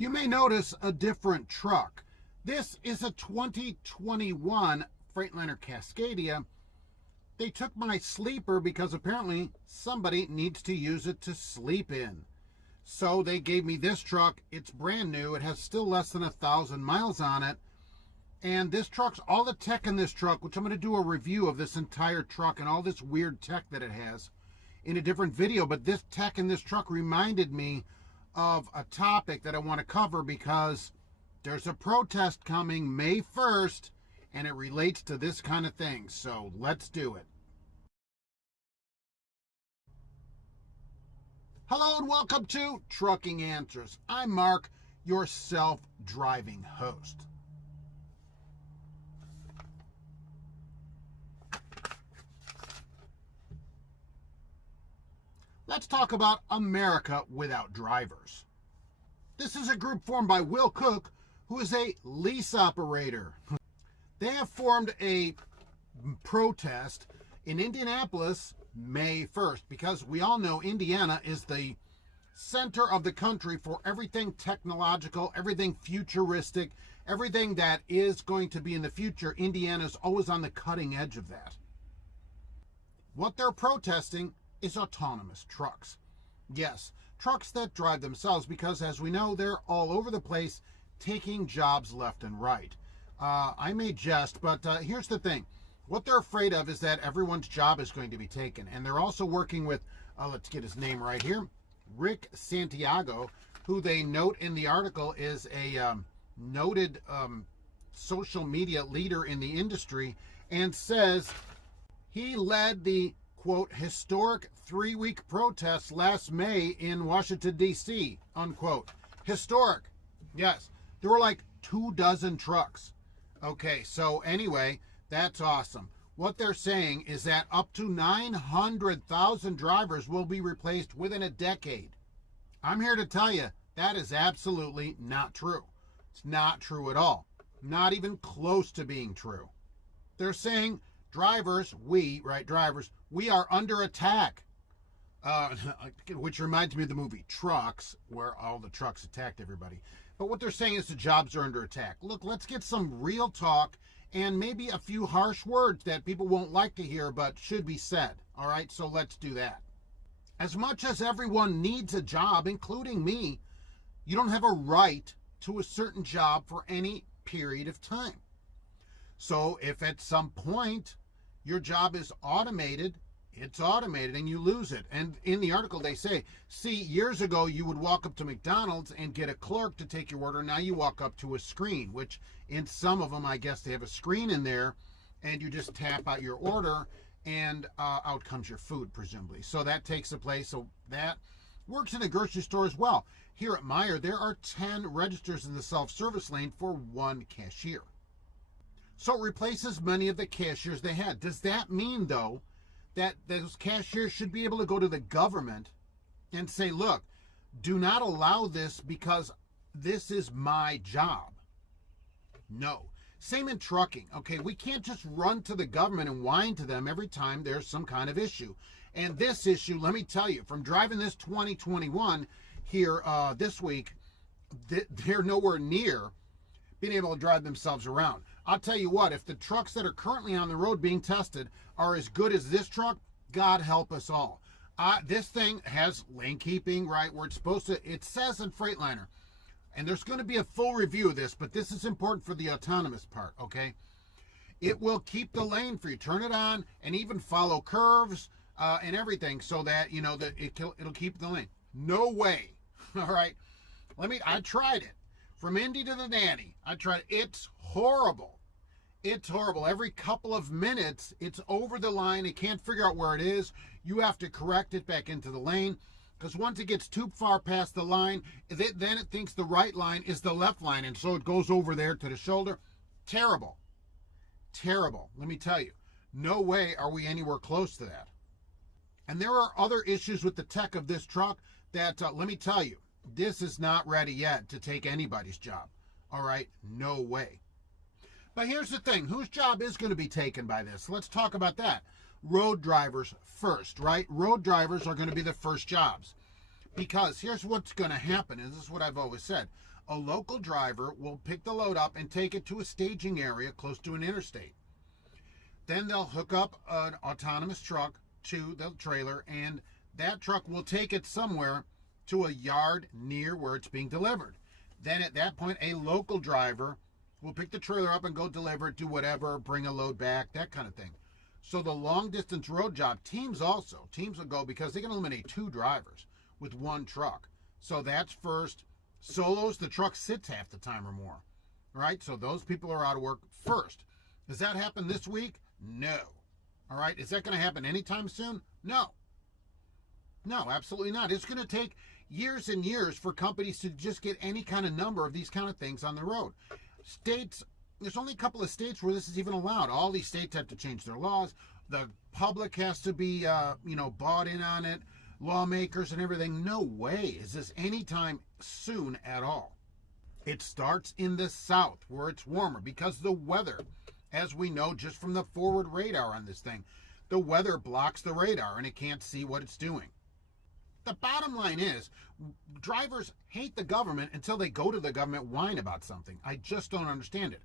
You may notice a different truck. This is a 2021 Freightliner Cascadia. They took my sleeper because apparently somebody needs to use it to sleep in. So they gave me this truck. It's brand new. It has still less than 1,000 miles on it. And this truck's, all the tech in this truck, which I'm going to do a review of this entire truck and all this weird tech that it has in a different video. But this tech in this truck reminded me of a topic that I want to cover because there's a protest coming May 1st and it relates to this kind of thing. So let's do it. Hello and welcome to Trucking Answers. I'm Mark, your self-driving host. Let's talk about America without drivers. This is a group formed by Will Cook, who is a lease operator. They have formed a protest in Indianapolis May 1st because we all know Indiana is the center of the country for everything technological, everything futuristic, everything that is going to be in the future. Indiana is always on the cutting edge of that. What they're protesting is autonomous trucks. Yes, trucks that drive themselves because, as we know, they're all over the place taking jobs left and right. I may jest, but here's the thing. What they're afraid of is that everyone's job is going to be taken. And they're also working with, let's get his name right here, Rick Santiago, who they note in the article is a noted social media leader in the industry, and says he led the quote, historic 3-week protest last May in Washington, D.C., unquote. Historic. Yes. There were like 24 trucks. Okay, so anyway, that's awesome. What they're saying is that up to 900,000 drivers will be replaced within a decade. I'm here to tell you that is absolutely not true. It's not true at all. Not even close to being true. They're saying drivers, we are under attack. Which reminds me of the movie Trucks, where all the trucks attacked everybody. But what they're saying is the jobs are under attack. Look, let's get some real talk and maybe a few harsh words that people won't like to hear but should be said. All right, so let's do that. As much as everyone needs a job, including me, you don't have a right to a certain job for any period of time. So if at some point your job is automated, it's automated and you lose it. And in the article they say, see, years ago you would walk up to McDonald's and get a clerk to take your order. Now you walk up to a screen, which in some of them, I guess they have a screen in there, and you just tap out your order and out comes your food, presumably. So that takes the place. So that works in a grocery store as well. Here at Meijer, there are 10 registers in the self-service lane for one cashier. So it replaces many of the cashiers they had. Does that mean, though, that those cashiers should be able to go to the government and say, look, do not allow this because this is my job? No. Same in trucking. Okay, we can't just run to the government and whine to them every time there's some kind of issue. And this issue, let me tell you, from driving this 2021 here this week, they're nowhere near being able to drive themselves around. I'll tell you what, if the trucks that are currently on the road being tested are as good as this truck, God help us all. This thing has lane keeping, right, where it's supposed to. It says in Freightliner, and there's going to be a full review of this, but this is important for the autonomous part, okay? It will keep the lane for you. Turn it on and even follow curves and everything so that, you know, that it'll keep the lane. No way, all right? I tried it. From Indy to the Nanny, I tried. It's horrible. It's horrible. Every couple of minutes, it's over the line. It can't figure out where it is. You have to correct it back into the lane because once it gets too far past the line, then it thinks the right line is the left line, and so it goes over there to the shoulder. Terrible. Terrible. Let me tell you. No way are we anywhere close to that. And there are other issues with the tech of this truck that, let me tell you, this is not ready yet to take anybody's job. All right? No way. But here's the thing. Whose job is going to be taken by this? Let's talk about that. Road drivers first, right? Road drivers are going to be the first jobs. Because here's what's going to happen, and this is what I've always said. A local driver will pick the load up and take it to a staging area close to an interstate. Then they'll hook up an autonomous truck to the trailer, and that truck will take it somewhere to a yard near where it's being delivered. Then at that point, a local driver will pick the trailer up and go deliver it, do whatever, bring a load back, that kind of thing. So the long distance road job, teams will go because they can eliminate 2 drivers with 1 truck. So that's first. Solos, the truck sits half the time or more, right? So those people are out of work first. Does that happen this week? No. All right. Is that going to happen anytime soon? No. No, absolutely not. It's going to take years and years for companies to just get any kind of number of these kind of things on the road. States, there's only a couple of states where this is even allowed. All these states have to change their laws. The public has to be, bought in on it. Lawmakers and everything. No way is this anytime soon at all. It starts in the south where it's warmer because the weather, as we know just from the forward radar on this thing, the weather blocks the radar and it can't see what it's doing. The bottom line is, drivers hate the government until they go to the government, whine about something. I just don't understand it.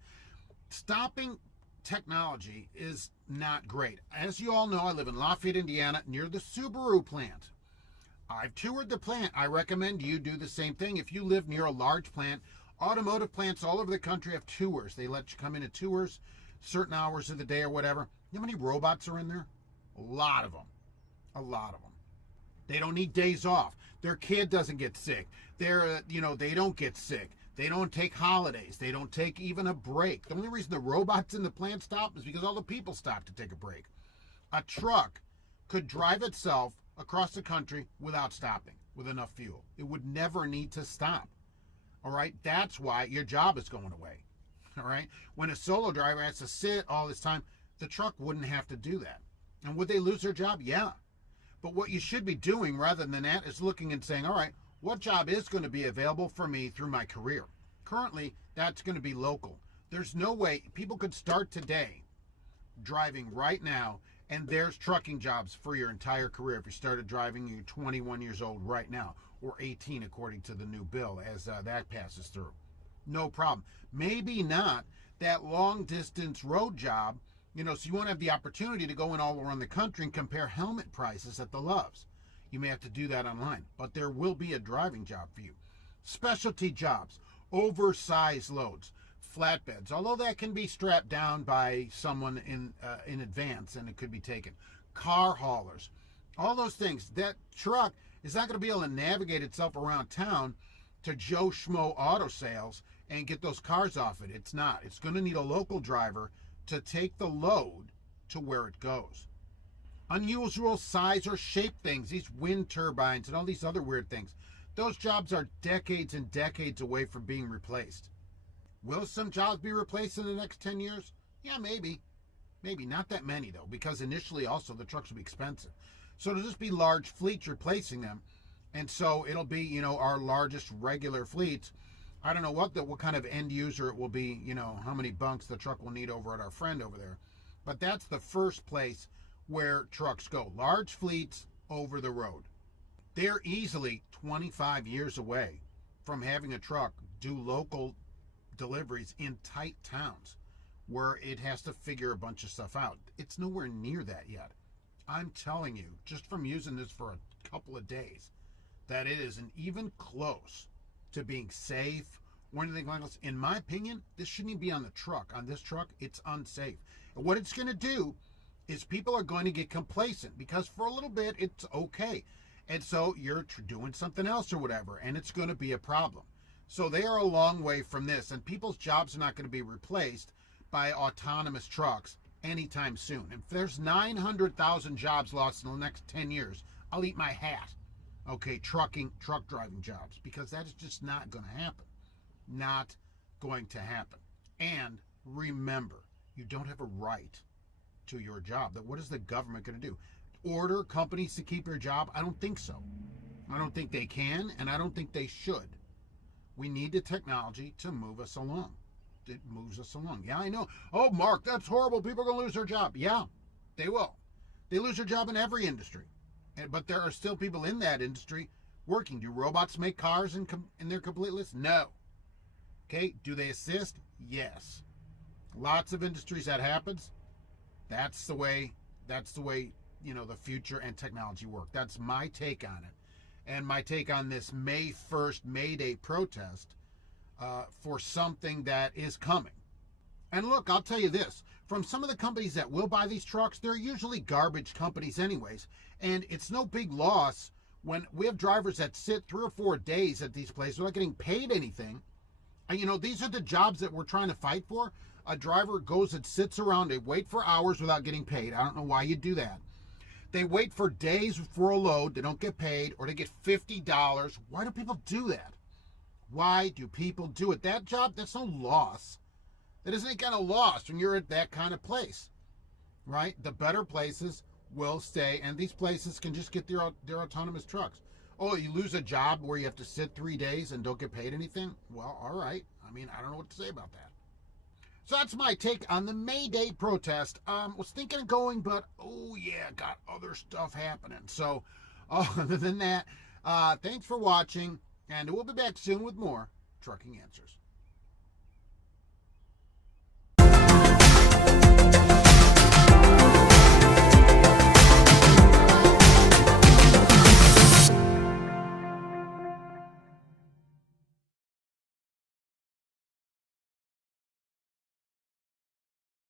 Stopping technology is not great. As you all know, I live in Lafayette, Indiana, near the Subaru plant. I've toured the plant. I recommend you do the same thing. If you live near a large plant, automotive plants all over the country have tours. They let you come in at tours, certain hours of the day or whatever. You know how many robots are in there? A lot of them. A lot of them. They don't need days off. Their kid doesn't get sick. They don't get sick. They don't take holidays. They don't take even a break. The only reason the robots in the plant stop is because all the people stop to take a break. A truck could drive itself across the country without stopping, with enough fuel. It would never need to stop. All right? That's why your job is going away. All right? When a solo driver has to sit all this time, the truck wouldn't have to do that. And would they lose their job? Yeah. But what you should be doing rather than that is looking and saying, all right, what job is going to be available for me through my career? Currently, that's going to be local. There's no way people could start today driving right now, and there's trucking jobs for your entire career if you started driving, you're 21 years old right now, or 18 according to the new bill as that passes through. No problem. Maybe not that long distance road job, so you won't have the opportunity to go in all around the country and compare helmet prices at the Loves. You may have to do that online, but there will be a driving job for you. Specialty jobs, oversized loads, flatbeds, although that can be strapped down by someone in advance and it could be taken. Car haulers, all those things. That truck is not going to be able to navigate itself around town to Joe Schmo auto sales and get those cars off it. It's not. It's going to need a local driver to take the load to where it goes. Unusual size or shape things, these wind turbines and all these other weird things, those jobs are decades and decades away from being replaced. Will some jobs be replaced in the next 10 years? Yeah, maybe. Maybe not that many, though, because initially also the trucks will be expensive. So it'll just be large fleets replacing them. And so it'll be, our largest regular fleets. I don't know what kind of end user it will be, how many bunks the truck will need over at our friend over there. But that's the first place where trucks go. Large fleets over the road. They're easily 25 years away from having a truck do local deliveries in tight towns where it has to figure a bunch of stuff out. It's nowhere near that yet. I'm telling you, just from using this for a couple of days, that it isn't even close to being safe or anything like this. In my opinion, this shouldn't even be on the truck. On this truck, it's unsafe. And what it's going to do is people are going to get complacent because for a little bit, it's okay. And so you're doing something else or whatever, and it's going to be a problem. So they are a long way from this, and people's jobs are not going to be replaced by autonomous trucks anytime soon. If there's 900,000 jobs lost in the next 10 years, I'll eat my hat. Okay, truck driving jobs, because that is just not going to happen. Not going to happen. And remember, you don't have a right to your job. That what is the government going to do? Order companies to keep your job? I don't think so. I don't think they can, and I don't think they should. We need the technology to move us along. It moves us along. Yeah, I know. Oh, Mark, that's horrible. People are going to lose their job. Yeah, they will. They lose their job in every industry. But there are still people in that industry working. Do robots make cars and they're completely? No. Okay, do they assist? Yes. Lots of industries that happens. That's the way, the future and technology work. That's my take on it. And my take on this May 1st May Day protest for something that is coming. And look, I'll tell you this. From some of the companies that will buy these trucks, they're usually garbage companies anyways. And it's no big loss when we have drivers that sit 3 or 4 days at these places without getting paid anything. And these are the jobs that we're trying to fight for. A driver goes and sits around, they wait for hours without getting paid. I don't know why you do that. They wait for days for a load, they don't get paid, or they get $50. Why do people do that? Why do people do it? That job, that's no loss. That isn't any kind of loss when you're at that kind of place, right? The better places will stay, and these places can just get their autonomous trucks. Oh, you lose a job where you have to sit 3 days and don't get paid anything? Well, all right. I don't know what to say about that. So that's my take on the May Day protest. Was thinking of going, but got other stuff happening. So other than that, thanks for watching, and we'll be back soon with more Trucking Answers.